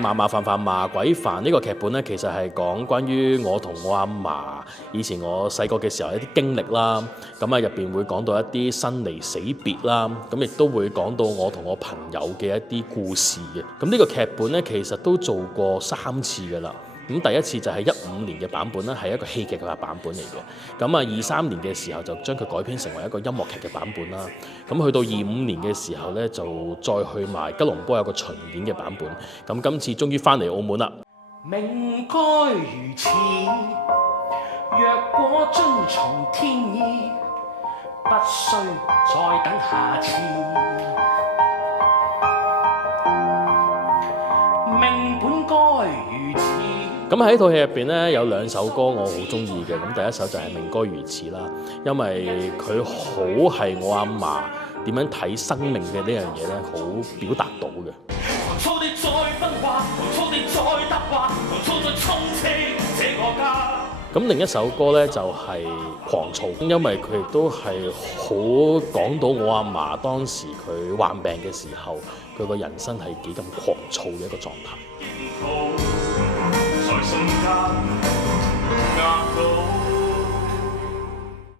麻麻煩煩麻鬼煩呢個劇本呢，其實係講關於我同我阿嫲以前我細個嘅時候一啲經歷啦。咁啊入邊會講到一啲生離死別啦，咁亦都會講到我同我朋友嘅一啲故事嘅。咁呢個劇本呢，其實都做過3次㗎啦。咁第一次就係15年嘅版本啦，係一個戲劇嘅版本嚟嘅。咁啊23年嘅時候就將佢改編成為一個音樂劇嘅版本啦。咁去到25年嘅時候呢，就再去埋吉隆坡有個巡演嘅版本。咁今次終於翻嚟澳門啦。命該如此，若果遵從天意，不需再等下次。命本該如此。咁喺套戲入邊咧，有2首歌我好中意嘅。咁第一首就係《命該如此》啦，因為佢好係我阿嫲點樣睇生命嘅呢樣嘢咧，好表達到嘅。咁另一首歌咧就係《狂躁》，因為佢亦都係好講到我阿嫲當時佢患病嘅時候，佢個人生係幾咁狂躁嘅一個狀態。